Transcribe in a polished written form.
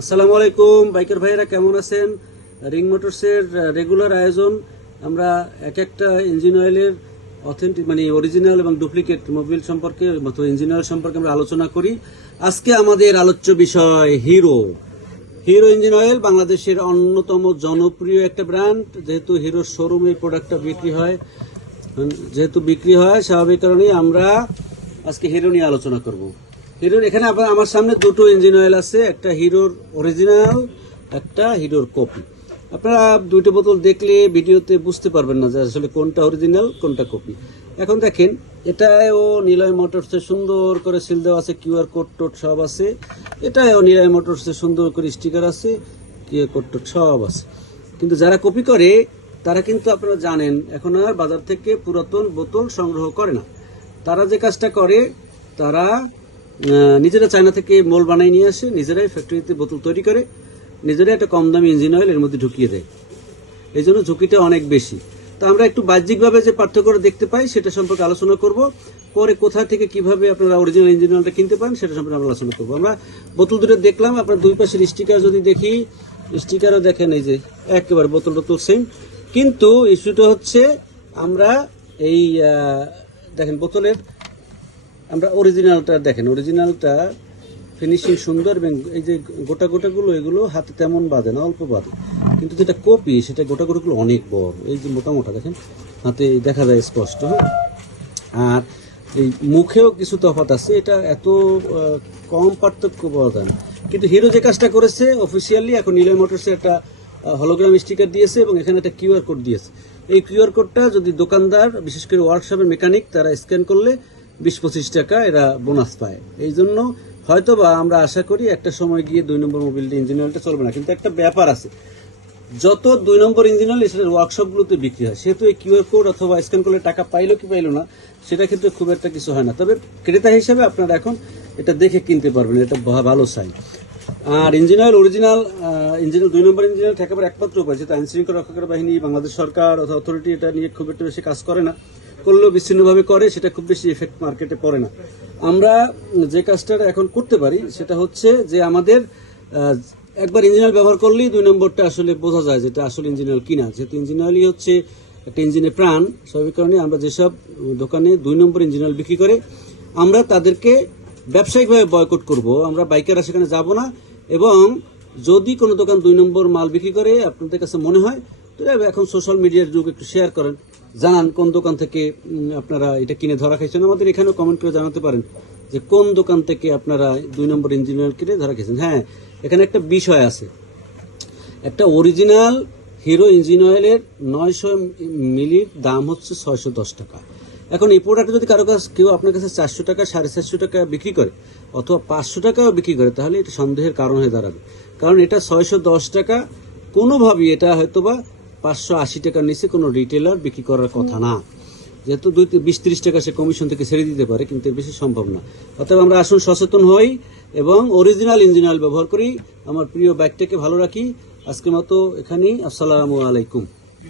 আসসালামু আলাইকুম বাইকার ভাইরা, কেমন আছেন? রিং মোটরসের রেগুলার আয়োজন। আমরা এক একটা ইঞ্জিন অয়েলের অথেন্টিক মানে অরিজিনাল এবং ডুপ্লিকেট মোবিল সম্পর্কে ইঞ্জিন অয়েল সম্পর্কে আমরা আলোচনা করি। আজকে আমাদের আলোচ্য বিষয় হিরো ইঞ্জিন অয়েল। বাংলাদেশের অন্যতম জনপ্রিয় একটা ব্র্যান্ড। যেহেতু হিরোর শোরুমে প্রোডাক্টটা বিক্রি হয় স্বাভাবিক কারণেই আমরা আজকে হিরো নিয়ে আলোচনা করব। হিরোর এখানে আমার সামনে দুটো ইঞ্জিন অয়েল আছে, একটা হিরোর অরিজিনাল, একটা হিরোর কপি। আপনারা দুইটা বোতল দেখলে ভিডিওতে বুঝতে পারবেন না যে আসলে কোনটা অরিজিনাল কোনটা কপি। এখন দেখেন, এটাও নিলয় মোটরসে সুন্দর করে সিল দেওয়া আছে, কিউআর কোড টোড সব আছে। এটাও নিলয় মোটরসে সুন্দর করে স্টিকার আছে, কিউআর কোড টোড সব আছে। কিন্তু যারা কপি করে তারা কিন্তু আপনারা জানেন এখন আর বাজার থেকে পুরাতন বোতল সংগ্রহ করে না। তারা যে কাজটা করে, তারা নিজেরা চায়না থেকে মোল বানাই নিয়ে আসে, নিজেরাই ফ্যাক্টরিতে বোতল তৈরি করে, নিজেরাই একটা কম দামি ইঞ্জিন অয়েল এর মধ্যে ঢুকিয়ে দেয়। এই জন্য ঝুঁকিটা অনেক বেশি। তো আমরা একটু বাহ্যিকভাবে যে পার্থক্য দেখতে পাই সেটা সম্পর্কে আলোচনা করব। পরে কোথা থেকে কিভাবে আপনারা অরিজিনাল ইঞ্জিন অয়েলটা কিনতে পারেন সেটা সম্পর্কে আমরা আলোচনা করবো। আমরা বোতল দুটো দেখলাম, আপনার দুই পাশের স্টিকার যদি দেখি, স্টিকারও দেখেন এই যে একেবারে বোতলটা তো সেম। কিন্তু ইস্যুটা হচ্ছে আমরা এই দেখেন বোতলের আমরা অরিজিনালটা দেখেন, অরিজিনালটা ফিনিশিং সুন্দর এবং এই যে গোটা গোটাগুলো এগুলো হাতে তেমন বাঁধে না, অল্প বাঁধে। কিন্তু যেটা কপি সেটা গোটা গোটাগুলো অনেক বড়, এই যে মোটা মোটা দেখেন হাতে দেখা যায় স্পষ্ট। আর এই মুখেও কিছু তফাৎ আছে, এটা এত কম পার্থক্য পাওয়া যায় না। কিন্তু হিরো যে কাজটা করেছে অফিসিয়ালি, এখন নিলয় মোটরসে একটা হলোগ্রাম স্টিকার দিয়েছে এবং এখানে একটা কিউআর কোড দিয়েছে। এই কিউআর কোডটা যদি দোকানদার, বিশেষ করে ওয়ার্কশপের মেকানিক, তারা স্ক্যান করলে 20-25 টাকা এরা বোনাস পায়। এই জন্য হয়তোবা আমরা আশা করি একটা সময় গিয়ে 2 নম্বর মোবিল ইঞ্জিন অয়েলটা চলবে না। কিন্তু একটা ব্যাপার আছে, যত 2 নম্বর ইঞ্জিন অয়েল সেটা ওয়ার্কশপগুলোতে বিক্রি হয়, সেহেতু এই কিউআর কোড অথবা স্ক্যান করলে টাকা পাইলো কি পাইলো না সেটা কিন্তু খুব একটা কিছু হয় না। তবে ক্রেতা হিসেবে আপনারা এখন এটা দেখে কিনতে পারবেন, এটা ভালো সাইন। আর ইঞ্জিন অয়েল অরিজিনাল ইঞ্জিন 2 নম্বর ইঞ্জিন অয়েল ঠেকাবার একমাত্র উপায়, যেটা আইন শৃঙ্খলা রক্ষাকারী বাহিনী, বাংলাদেশ সরকার অথবা অথরিটি এটা নিয়ে খুব একটা বেশি কাজ করে না, করলেও বিচ্ছিন্নভাবে করে, সেটা খুব বেশি এফেক্ট মার্কেটে পড়ে না। আমরা যে কাজটা এখন করতে পারি সেটা হচ্ছে যে আমাদের একবার ইঞ্জিন অয়েল ব্যবহার করলেই 2 নম্বরটা আসলে বোঝা যায় যেটা আসলে ইঞ্জিন অয়েল কিনা। যেহেতু ইঞ্জিন অয়েলই হচ্ছে একটা ইঞ্জিনের প্রাণ, স্বাভাবিক কারণে আমরা যেসব দোকানে 2 নম্বর ইঞ্জিন অয়েল বিক্রি করে আমরা তাদেরকে ব্যবসায়িকভাবে বয়কট করব। আমরা বাইকাররা সেখানে যাব না। এবং যদি কোনো দোকান 2 নম্বর মাল বিক্রি করে আপনাদের কাছে মনে হয়, তো এখন সোশ্যাল মিডিয়ার যুগ, একটু শেয়ার করেন, জানান কোন দোকান থেকে আপনারা এটা কিনে ধরা খাইছেন। আমাদের এখানেও কমেন্ট করে জানাতে পারেন যে কোন দোকান থেকে আপনারা 2 নম্বর ইঞ্জিন অয়েল কিনে ধরা খাইছেন। হ্যাঁ, এখানে একটা বিষয় আছে, একটা অরিজিনাল হিরো ইঞ্জিন অয়েলের 900 মিলির দাম হচ্ছে 610 টাকা। এখন এই প্রোডাক্ট যদি কারো কাছে কেউ আপনার কাছে 400 টাকা, 450 টাকা বিক্রি করে অথবা 500 টাকাও বিক্রি করে, তাহলে এটা সন্দেহের কারণ হয়ে দাঁড়াবে। কারণ এটা 610 টাকা, কোনোভাবেই এটা হয়তোবা 580 টাকার নিচে কোনো রিটেলার বিক্রি করার কথা না। যেহেতু 20-30 টাকা সে কমিশন থেকে ছেড়ে দিতে পারে, কিন্তু এর বেশি সম্ভব না। অতএব আমরা আসুন সচেতন হই এবং অরিজিনাল ইঞ্জিন অয়েল ব্যবহার করি, আমার প্রিয় বাইকটাকে ভালো রাখি। আজকের মতো এখানেই, আসসালামু আলাইকুম।